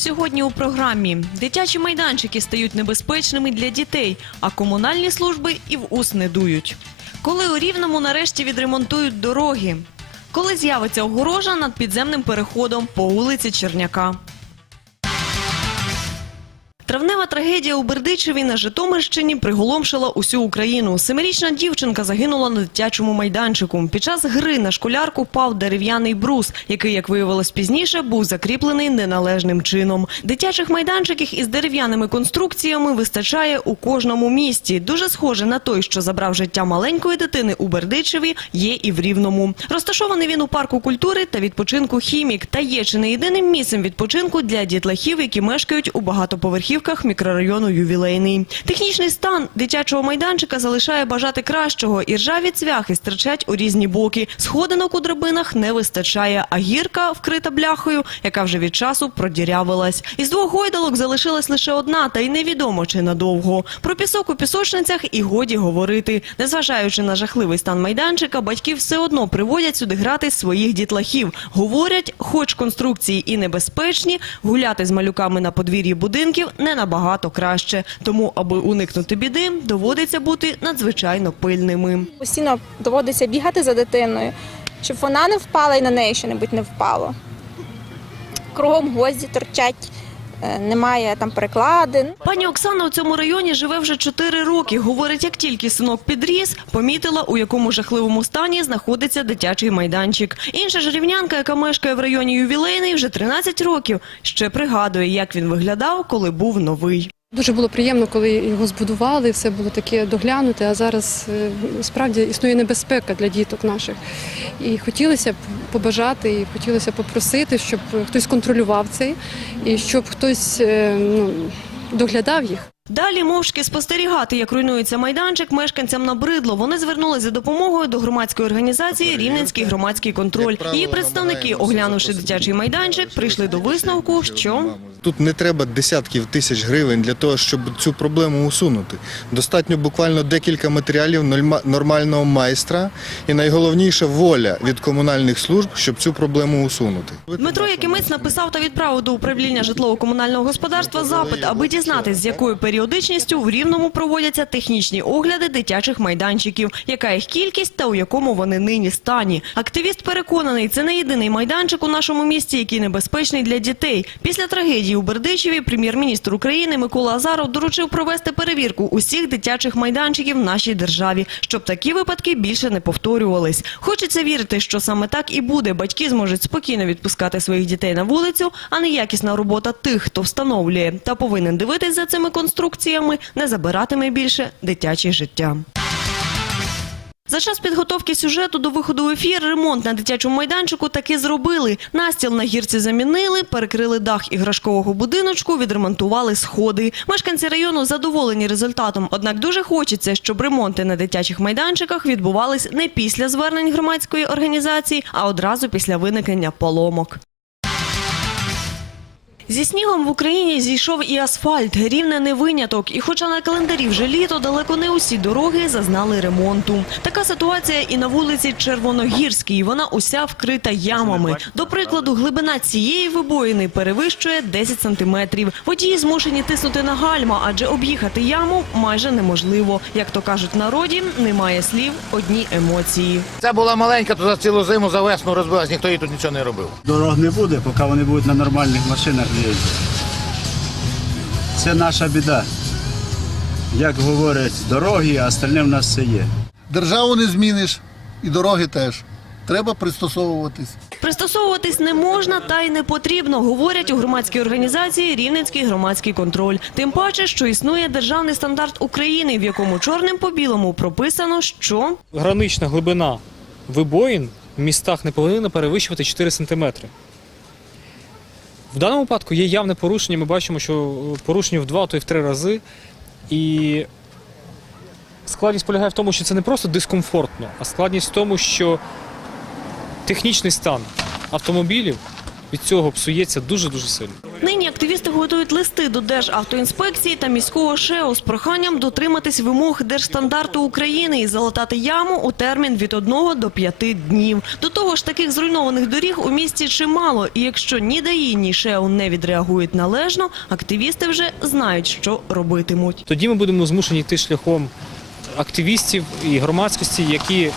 Сьогодні у програмі дитячі майданчики стають небезпечними для дітей, а комунальні служби і в ус не дують. Коли у Рівному нарешті відремонтують дороги? Коли з'явиться огорожа над підземним переходом по вулиці Черняка? Травнева трагедія у Бердичеві на Житомирщині приголомшила усю Україну. Семирічна дівчинка загинула на дитячому майданчику. Під час гри на школярку впав дерев'яний брус, який, як виявилось пізніше, був закріплений неналежним чином. Дитячих майданчиків із дерев'яними конструкціями вистачає у кожному місті. Дуже схоже на той, що забрав життя маленької дитини у Бердичеві, є і в Рівному. Розташований він у парку культури та відпочинку хімік та є чи не єдиним місцем відпочинку для дітлахів, які мешкають у багатоповерхівках мікрорайону Ювілейний. Технічний стан дитячого майданчика залишає бажати кращого, і ржаві цвяхи стирчать у різні боки. Сходинок у драбинах не вистачає, а гірка вкрита бляхою, яка вже від часу продірявилась. Із двох гойдалок залишилась лише одна, та й невідомо чи надовго. Про пісок у пісочницях і годі говорити. Незважаючи на жахливий стан майданчика, батьки все одно приводять сюди грати своїх дітлахів. Говорять, хоч конструкції і небезпечні, гуляти з малюками на подвір'ї будинків не набагато краще. Тому, аби уникнути біди, доводиться бути надзвичайно пильними. Постійно доводиться бігати за дитиною, щоб вона не впала і на неї що-небудь не впало. Кругом гвозді торчать, немає там перекладин. Пані Оксана у цьому районі живе вже 4 роки. Говорить, як тільки синок підріс, помітила, у якому жахливому стані знаходиться дитячий майданчик. Інша ж рівнянка, яка мешкає в районі ювілейний, вже 13 років, ще пригадує, як він виглядав, коли був новий. Дуже було приємно, коли його збудували, все було таке доглянуте, а зараз е, справді існує небезпека для діток наших. І хотілося б побажати, і хотілося попросити, щоб хтось контролював це і щоб хтось е, ну, доглядав їх. Далі мовчки спостерігати, як руйнується майданчик, мешканцям набридло. Вони звернулися за допомогою до громадської організації Рівненський громадський контроль. Її представники, оглянувши дитячий майданчик, прийшли до висновку, що Тут не треба десятків тисяч гривень для того, щоб цю проблему усунути. Достатньо буквально декілька матеріалів нормального майстра і найголовніше воля від комунальних служб, щоб цю проблему усунути. Дмитро Якимець написав та відправив до управління житлово-комунального господарства запит, аби дізнатись, з якою періодичністю в Рівному проводяться технічні огляди дитячих майданчиків, яка їх кількість та у якому вони нині стані. Активіст переконаний, це не єдиний майданчик у нашому місті, який небезпечний для дітей. Після трагедії у Бердичеві прем'єр-міністр України Микола Азаров доручив провести перевірку усіх дитячих майданчиків в нашій державі, щоб такі випадки більше не повторювались. Хочеться вірити, що саме так і буде. Батьки зможуть спокійно відпускати своїх дітей на вулицю, а неякісна робота тих, хто встановлює та повинен дивитись за цими конструкціями, не забиратиме більше дитяче життя. За час підготовки сюжету до виходу в ефір ремонт на дитячому майданчику таки зробили. Настіл на гірці замінили, перекрили дах іграшкового будиночку, відремонтували сходи. Мешканці району задоволені результатом. Однак дуже хочеться, щоб ремонти на дитячих майданчиках відбувались не після звернень громадської організації, а одразу після виникнення поломок. Зі снігом в Україні зійшов і асфальт. Рівне не виняток. І хоча на календарі вже літо, далеко не усі дороги зазнали ремонту. Така ситуація і на вулиці Червоногірській. Вона уся вкрита ямами. До прикладу, глибина цієї вибоїни перевищує 10 сантиметрів. Водії змушені тиснути на гальма, адже об'їхати яму майже неможливо. Як то кажуть народі, немає слів, одні емоції. Це була маленька, то за цілу зиму, за весну розбилась, ніхто їй тут нічого не робив. Дорог не буде, поки вони будуть на нормальних машинах їздити. Це наша біда. Як говорять, дороги, а остальне в нас все є. Державу не зміниш, і дороги теж. Треба пристосовуватись. Пристосовуватись не можна та й не потрібно, говорять у громадській організації Рівненський громадський контроль. Тим паче, що існує державний стандарт України, в якому чорним по білому прописано, що гранична глибина вибоїн в містах не повинна перевищувати 4 см. В даному випадку є явне порушення. Ми бачимо, що порушення в два, то й в три рази. І складність полягає в тому, що це не просто дискомфортно, а складність в тому, що технічний стан автомобілів від цього псується дуже-дуже сильно. Нині активісти готують листи до Державтоінспекції та міського ШЕО з проханням дотриматись вимог Держстандарту України і залатати яму у термін від 1 до 5 днів. До того ж, таких зруйнованих доріг у місті чимало, і якщо ні ДАІ, ні ШЕО не відреагують належно, активісти вже знають, що робитимуть. Тоді ми будемо змушені йти шляхом активістів і громадськості, які е,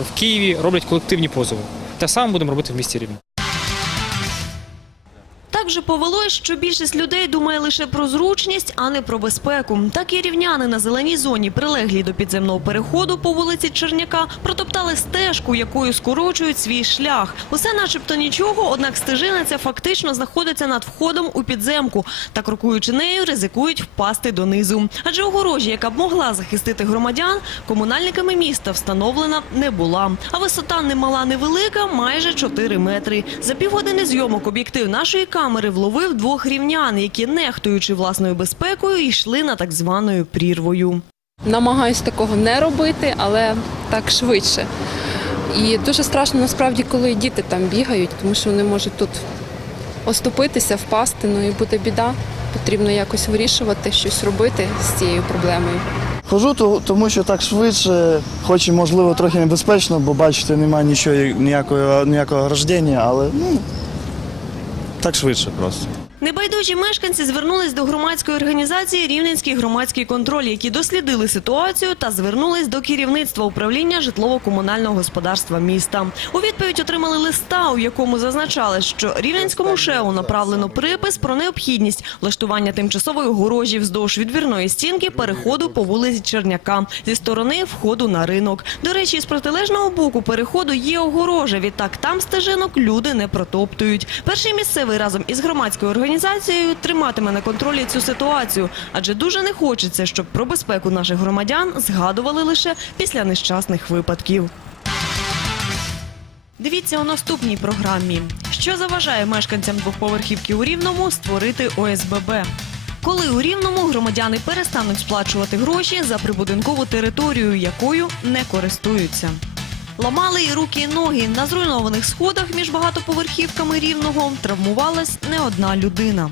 в Києві роблять колективні позови. Те саме будемо робити в місті Рівне. Так же повелось, що більшість людей думає лише про зручність, а не про безпеку. Так і рівняни на зеленій зоні, прилеглій до підземного переходу по вулиці Черняка, протоптали стежку, якою скорочують свій шлях. Усе начебто нічого, однак стежина ця фактично знаходиться над входом у підземку. Та крокуючи нею, ризикують впасти донизу. Адже огорожі, яка б могла захистити громадян, комунальниками міста встановлена не була. А висота не мала, не майже 4 метри. За півгодини зйомок об'єктив нашої камери вловив двох рівнян, які, нехтуючи власною безпекою, йшли на так званою прірвою. Намагаюсь такого не робити, але так швидше. І дуже страшно насправді, коли діти там бігають, тому що вони можуть тут оступитися, впасти, ну і буде біда. Потрібно якось вирішувати, щось робити з цією проблемою. Хожу, то- тому що так швидше, хоч і можливо трохи небезпечно, бо бачите, немає нічого, ніякого, ніякого ограждення, але ну, так швидше просто. Небайдужі мешканці звернулись до громадської організації Рівненський громадський контроль, які дослідили ситуацію та звернулись до керівництва управління житлово-комунального господарства міста. У відповідь отримали листа, у якому зазначали, що Рівненському ШЕО направлено припис про необхідність влаштування тимчасової огорожі вздовж відвірної стінки переходу по вулиці Черняка зі сторони входу на ринок. До речі, з протилежного боку переходу є огорожа. Відтак там стежинок люди не протоптують. Перший місцевий разом із громадською організацією триматиме на контролі цю ситуацію, адже дуже не хочеться, щоб про безпеку наших громадян згадували лише після нещасних випадків. Дивіться у наступній програмі. Що заважає мешканцям двохповерхівки у Рівному створити ОСББ? Коли у Рівному громадяни перестануть сплачувати гроші за прибудинкову територію, якою не користуються? Ламали і руки, і ноги. На зруйнованих сходах між багатоповерхівками Рівного травмувалась не одна людина.